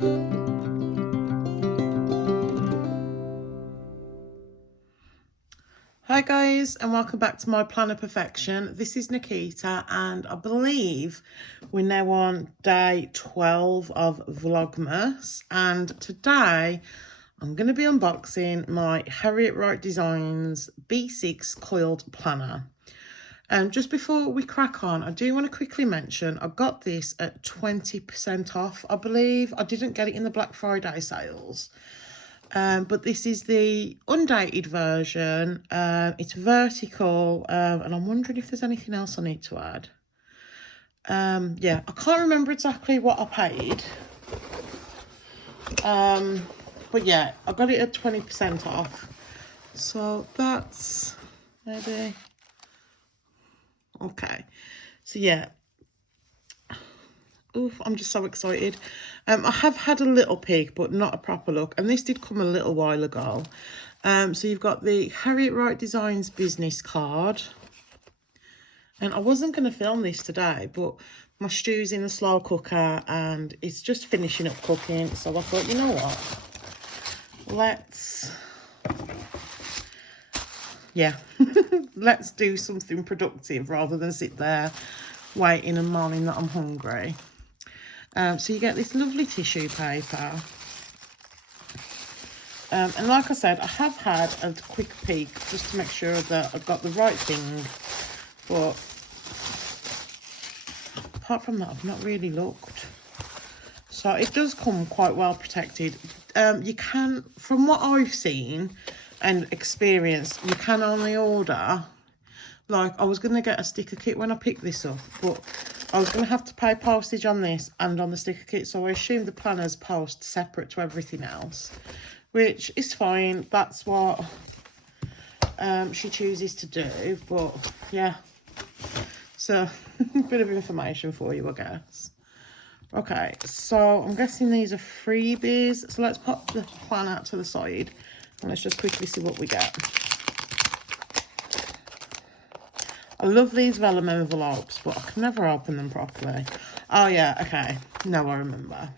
Hi guys, and welcome back to my Plan of Perfection. This is Nikita, and I believe we're now on day 12 of Vlogmas, and today I'm going to be unboxing my Harriet Wright Designs B6 coiled planner. Just before we crack on, I do want to quickly mention I got this at 20% off, I believe. I didn't get it in the Black Friday sales. But this is the undated version. It's vertical, and I'm wondering if there's anything else I need to add. Yeah, I can't remember exactly what I paid. But yeah, I got it at 20% off. So that's maybe okay. So yeah. Oof, I'm just so excited. I have had a little peek, but not a proper look. And this did come a little while ago. So you've got the Harriet Wright Designs business card. And I wasn't going to film this today, but my stew's in the slow cooker and it's just finishing up cooking. So I thought, you know what? Let's do something productive rather than sit there waiting and moaning that I'm hungry. So you get this lovely tissue paper. And like I said, I have had a quick peek just to make sure that I've got the right thing. But apart from that, I've not really looked. So it does come quite well protected. You can, from what I've seen and experienced, you can only order, like I was going to get a sticker kit when I picked this up, but I was going to have to pay postage on this and on the sticker kit, so I assumed the planner's post separate to everything else, which is fine. That's what she chooses to do, but yeah. So, a bit of information for you, I guess. Okay, so I'm guessing these are freebies. So let's pop the planner to the side and let's just quickly see what we get. I love these vellum envelopes, but I can never open them properly. Oh yeah, okay. No, I remember.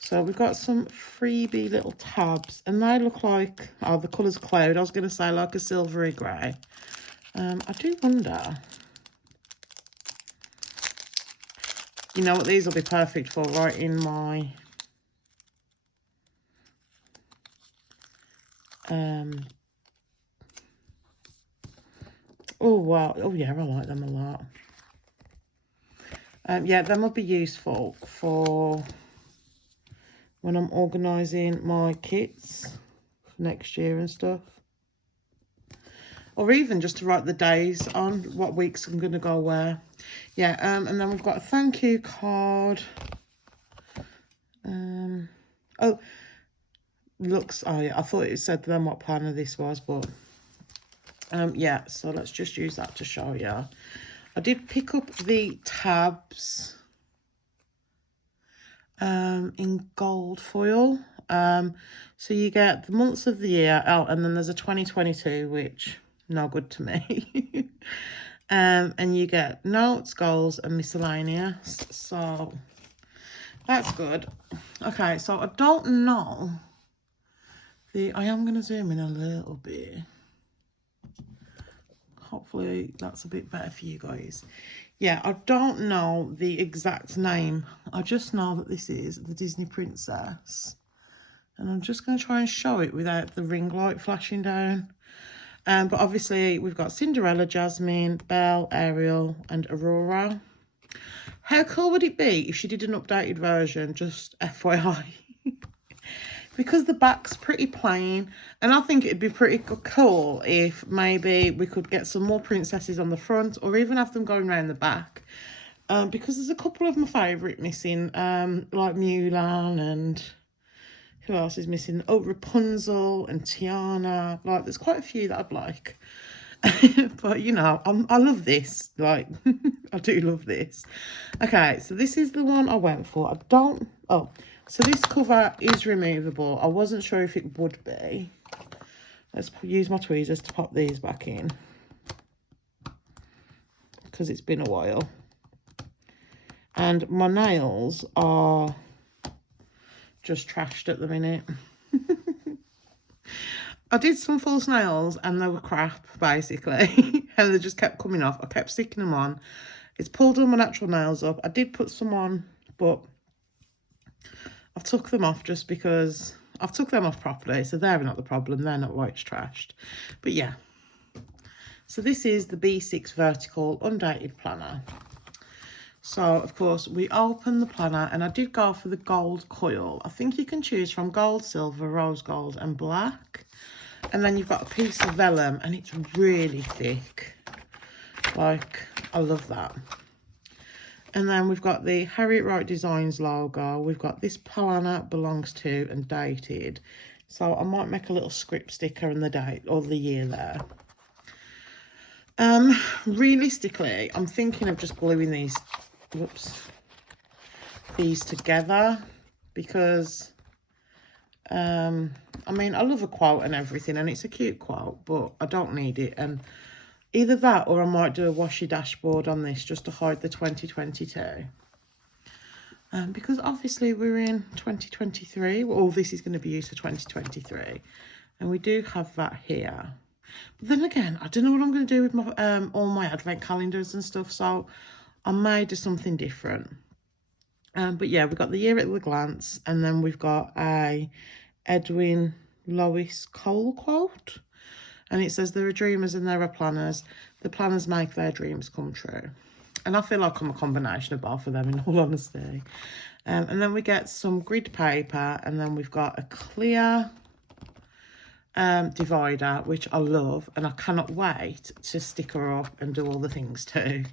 So we've got some freebie little tabs, and they look like, oh, the colour's cloud. I was going to say like a silvery grey. I do wonder. You know what these will be perfect for? Right in my oh wow, oh yeah, I like them a lot. Yeah, them will be useful for when I'm organising my kits for next year and stuff. Or even just to write the days on, what weeks I'm going to go where. Yeah, and then we've got a thank you card. Oh, looks, oh yeah, I thought it said then what planner this was, but yeah, so let's just use that to show you. I did pick up the tabs in gold foil. So you get the months of the year. Oh, and then there's a 2022, which no good to me. And you get notes, goals, and miscellaneous. So that's good. Okay, so I don't know. I am going to zoom in a little bit. Hopefully that's a bit better for you guys. Yeah, I don't know the exact name. I just know that this is the Disney Princess. And I'm just going to try and show it without the ring light flashing down. But obviously we've got Cinderella, Jasmine, Belle, Ariel, and Aurora. How cool would it be if she did an updated version, just FYI? Because the back's pretty plain, and I think it'd be pretty cool if maybe we could get some more princesses on the front, or even have them going around the back. Because there's a couple of my favourite missing, like Mulan, and who else is missing? Oh, Rapunzel and Tiana. Like, there's quite a few that I'd like. But, you know, I love this. Like, I do love this. Okay, so this is the one I went for. So this cover is removable. I wasn't sure if it would be. Let's use my tweezers to pop these back in, because it's been a while. And my nails are just trashed at the minute. I did some false nails and they were crap, basically. And they just kept coming off. I kept sticking them on. It's pulled all my natural nails up. I did put some on, but I've took them off just because I've took them off properly. So they're not the problem. They're not why it's trashed. But yeah. So this is the B6 Vertical Undated Planner. So, of course, we open the planner, and I did go for the gold coil. I think you can choose from gold, silver, rose gold and black. And then you've got a piece of vellum, and it's really thick. Like, I love that. And then we've got the Harriet Wright Designs logo. We've got this planner belongs to and dated. So I might make a little script sticker and the date or the year there. Realistically, I'm thinking of just gluing these together because I mean, I love a quote and everything, and it's a cute quote, but I don't need it. And either that, or I might do a washi dashboard on this just to hide the 2022. Because obviously we're in 2023. All this is going to be used for 2023, and we do have that here. But then again, I don't know what I'm going to do with my all my advent calendars and stuff, so I may do something different. But yeah, we've got the year at a glance, and then we've got a Edwin Lois Cole quote, and it says there are dreamers and there are planners. The planners make their dreams come true. And I feel like I'm a combination of both of them, in all honesty. And then we get some grid paper, and then we've got a clear divider, which I love, and I cannot wait to stick her up and do all the things too.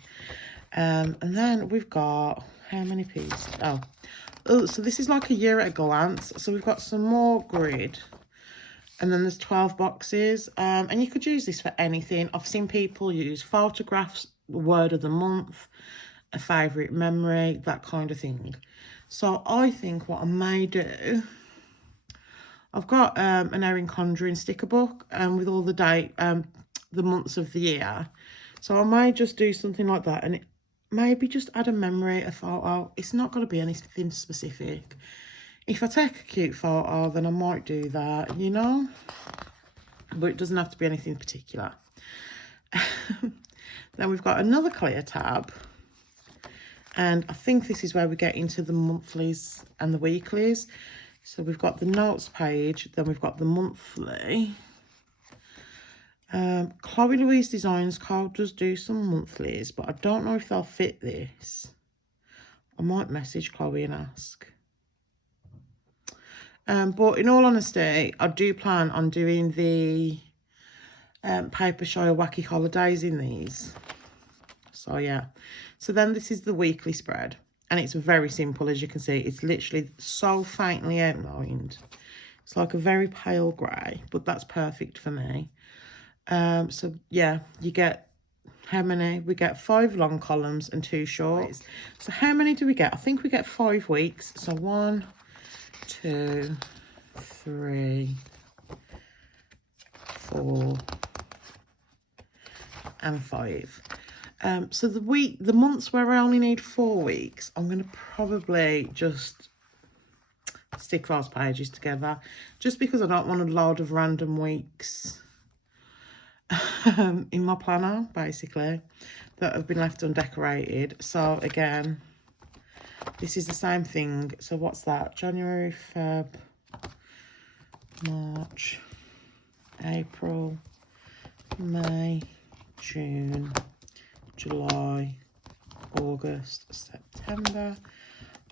And then we've got how many pieces? Oh, so this is like a year at a glance. So we've got some more grid, and then there's 12 boxes, and you could use this for anything. I've seen people use photographs, word of the month, a favourite memory, that kind of thing. So I think what I may do, I've got an Erin Condren sticker book with all the date, the months of the year. So I may just do something like that, and it maybe just add a memory, a photo. It's not going to be anything specific. If I take a cute photo, then I might do that, you know. But it doesn't have to be anything particular. Then we've got another clear tab. And I think this is where we get into the monthlies and the weeklies. So we've got the notes page, then we've got the monthly. Chloe Louise Designs Co. does do some monthlies, but I don't know if they'll fit this. I might message Chloe and ask. But in all honesty, I do plan on doing the Papershire Wacky Holidays in these. So yeah. So then this is the weekly spread. And it's very simple, as you can see. It's literally so faintly outlined. It's like a very pale grey, but that's perfect for me. So yeah, you get how many? We get 5 long columns and 2 shorts. So how many do we get? I think we get 5 weeks. So 1, 2, 3, 4, and 5. So the months where I only need 4 weeks, I'm going to probably just stick those pages together, just because I don't want a load of random weeks in my planner, basically, that have been left undecorated. So again, this is the same thing. So what's that? January, Feb, March, April, May, June, July, August, September,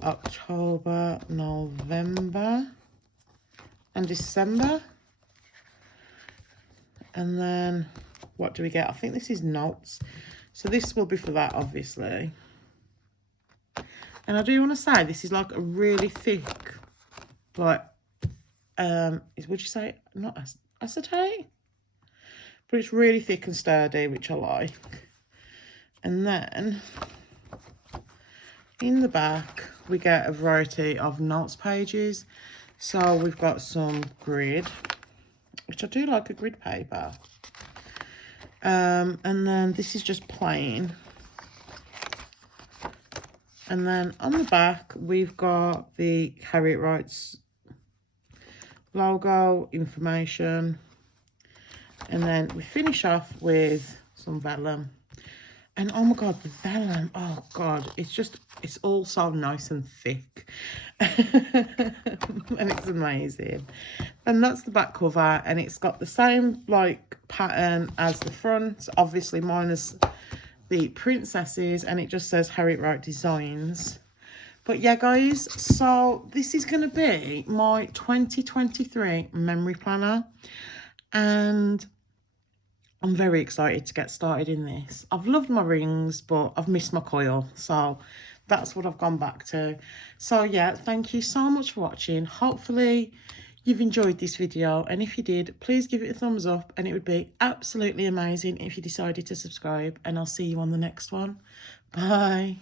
October, November, and December. And then what do we get? I think this is notes. So this will be for that, obviously. And I do want to say this is like a really thick, like, would you say not acetate? But it's really thick and sturdy, which I like. And then in the back, we get a variety of notes pages. So we've got some grid, which I do like a grid paper. And then this is just plain. And then on the back, we've got the Harriet Wright's logo, information, and then we finish off with some vellum. And oh my god, the vellum, oh god, it's all so nice and thick. And it's amazing. And that's the back cover, and it's got the same like pattern as the front, obviously minus the princesses, and it just says Harriet Wright Designs. But yeah guys, so this is going to be my 2023 memory planner, and I'm very excited to get started in this. I've loved my rings, but I've missed my coil, so that's what I've gone back to. So yeah, thank you so much for watching. Hopefully you've enjoyed this video, and if you did, please give it a thumbs up, and it would be absolutely amazing if you decided to subscribe, and I'll see you on the next one. Bye.